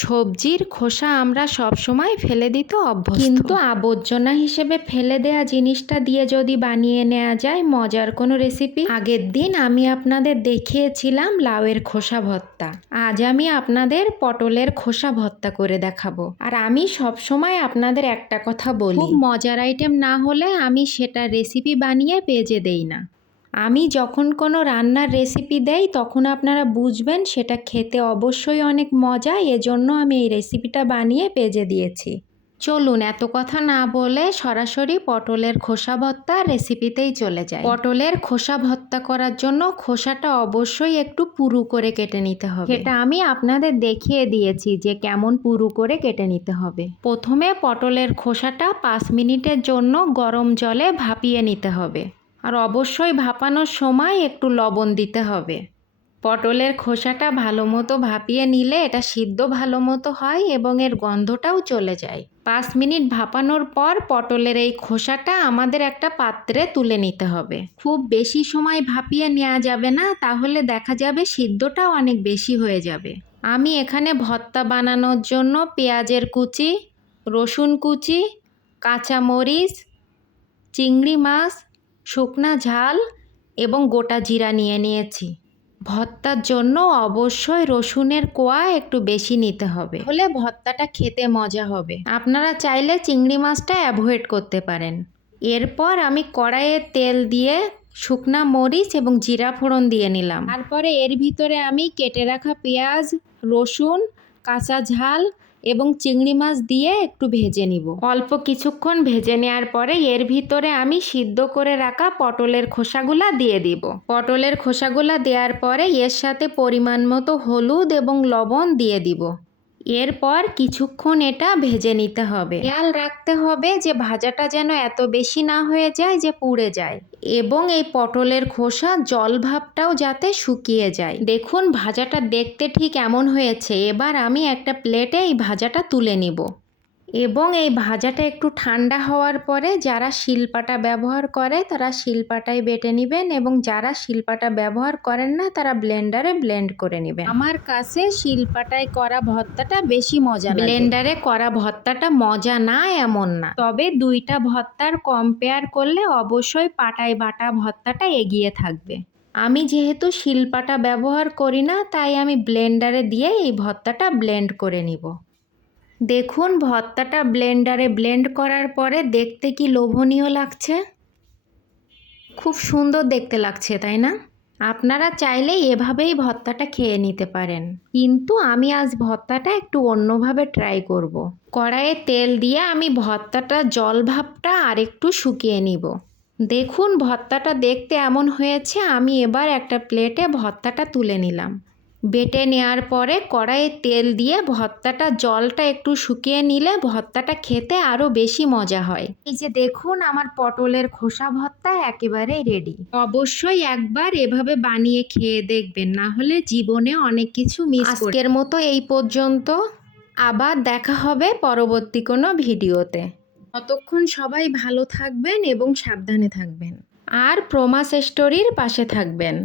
সবজির খোসা আমরা সবসময় ফেলে দিতে অভ্যস্ত, কিন্তু আবর্জনা হিসেবে ফেলে দেয়া জিনিসটা দিয়ে যদি বানিয়ে নেওয়া যায় মজার কোনো রেসিপি। আগের দিন আমি আপনাদের দেখিয়েছিলাম লাউয়ের খোসা ভর্তা, আজ আমি আপনাদের পটলের খোসা ভর্তা করে দেখাবো। আর আমি সবসময় আপনাদের একটা কথা বলি, খুব মজার আইটেম না হলে আমি সেটা রেসিপি বানিয়ে পেজে দেই না। আমি যখন কোনো রান্নার রেসিপি দেই তখন আপনারা বুঝবেন সেটা খেতে অবশ্যই অনেক মজা, এজন্য আমি এই রেসিপিটা বানিয়ে পেজে দিয়েছি। চলুন এত কথা না বলে সরাসরি পটলের খোসা ভর্তা রেসিপিতেই চলে যায়। পটলের খোসা ভর্তা করার জন্য খোসাটা অবশ্যই একটু পুরু করে কেটে নিতে হবে। এটা আমি আপনাদের দেখিয়ে দিয়েছি যে কেমন পুরু করে কেটে নিতে হবে। প্রথমে পটলের খোসাটা 5 মিনিটের জন্য গরম জলে ভাপিয়ে নিতে হবে। আর অবশ্যই ভাপানোর সময় একটু লবণ দিতে হবে। পটলের খোসাটা ভালো মতো ভাপিয়ে নিলে এটা সিদ্ধ ভালো মতো হয় এবং এর গন্ধটাও চলে যায়। 5 মিনিট ভাপানোর পর পটলের এই খোসাটা আমাদের একটা পাত্রে তুলে নিতে হবে। খুব বেশি সময় ভাপিয়ে নেওয়া যাবে না, তাহলে দেখা যাবে সিদ্ধটাও অনেক বেশি হয়ে যাবে। আমি এখানে ভর্তা বানানোর জন্য পেঁয়াজের কুচি, রসুন কুচি, কাঁচামরিচ, চিংড়ি মাছ, শুকনা ঝাল এবং গোটা জিরা নিয়ে নিয়েছি। ভর্তার জন্য অবশ্যই রসুনের কোয়া একটু বেশি নিতে হবে, তাহলে ভর্তাটা খেতে মজা হবে। আপনারা চাইলে চিংড়ি মাছটা অ্যাভয়েড করতে পারেন। এরপর আমি কড়াইয়ে তেল দিয়ে শুকনা মরিচ এবং জিরা ফোড়ন দিয়ে নিলাম। তারপরে এর ভিতরে আমি কেটে রাখা পেঁয়াজ, রসুন, কাঁচা ঝাল এবং চিংড়ি মাছ দিয়ে একটু ভেজে নিব। অল্প কিছুক্ষণ ভেজে নেওয়ার পরে এর ভিতরে আমি সিদ্ধ করে রাখা পটলের খোসাগুলা দিয়ে দিব। পটলের খোসাগুলা দেওয়ার পরে এর সাথে পরিমাণ মতো হলুদ এবং লবণ দিয়ে দিব। এরপর কিছুক্ষণ এটা ভেজে নিতে হবে। খেয়াল রাখতে হবে যে ভাজাটা যেন এত বেশি না হয়ে যায় যে পুড়ে যায়, এবং এই পটলের খোসা জল ভাবটাও যাতে শুকিয়ে যায়। দেখুন ভাজাটা দেখতে ঠিক এমন হয়েছে। এবার আমি একটা প্লেটে এই ভাজাটা তুলে নিব এবং এই ভাজাটা একটু ঠান্ডা হওয়ার পরে যারা শিলপাটা ব্যবহার করে তারা শিলপাটায় বেটে নেবেন এবং যারা শিলপাটা ব্যবহার করেন না তারা ব্লেন্ডারে ব্লেন্ড করে নেবেন। আমার কাছে শিলপাটায় করা ভর্তাটা বেশি মজা লাগে। ব্লেন্ডারে করা ভর্তাটা মজা না এমন না, তবে দুইটা ভর্তার কম্পেয়ার করলে অবশ্যই পাটায় বাটা ভর্তাটা এগিয়ে থাকবে। আমি যেহেতু শিলপাটা ব্যবহার করি না তাই আমি ব্লেন্ডারে দিয়ে এই ভর্তাটা ব্লেন্ড করে নিব। দেখুন ভর্তাটা ব্লেন্ডারে ব্লেন্ড করার পরে দেখতে কি লোভনীয় লাগছে, খুব সুন্দর দেখতে লাগছে তাই না? আপনারা চাইলে এভাবেই ভর্তাটা খেয়ে নিতে পারেন, কিন্তু আমি আজ ভর্তাটা একটু অন্যভাবে ট্রাই করব। কড়াইয়ে তেল দিয়ে আমি ভর্তাটা জল ভাবটা আরেকটু শুকিয়ে নিব। দেখুন ভর্তাটা দেখতে এমন হয়েছে। আমি এবার একটা প্লেটে ভর্তাটা তুলে নিলাম। বেটে নেওয়ার পরে কড়াইয়ে তেল দিয়ে ভর্তাটা জলটা একটু শুকিয়ে নিলে ভর্তাটা খেতে আরও বেশি মজা হয়। এই যে দেখুন আমার পটলের খোসা ভর্তা একেবারেই রেডি। অবশ্যই একবার এভাবে বানিয়ে খেয়ে দেখবেন, না হলে জীবনে অনেক কিছু মিস করবেন। আজকের মতো এই পর্যন্ত, আবার দেখা হবে পরবর্তী কোনো ভিডিওতে। ততক্ষণ সবাই ভালো থাকবেন এবং সাবধানে থাকবেন, আর প্রমাস স্টোরির পাশে থাকবেন।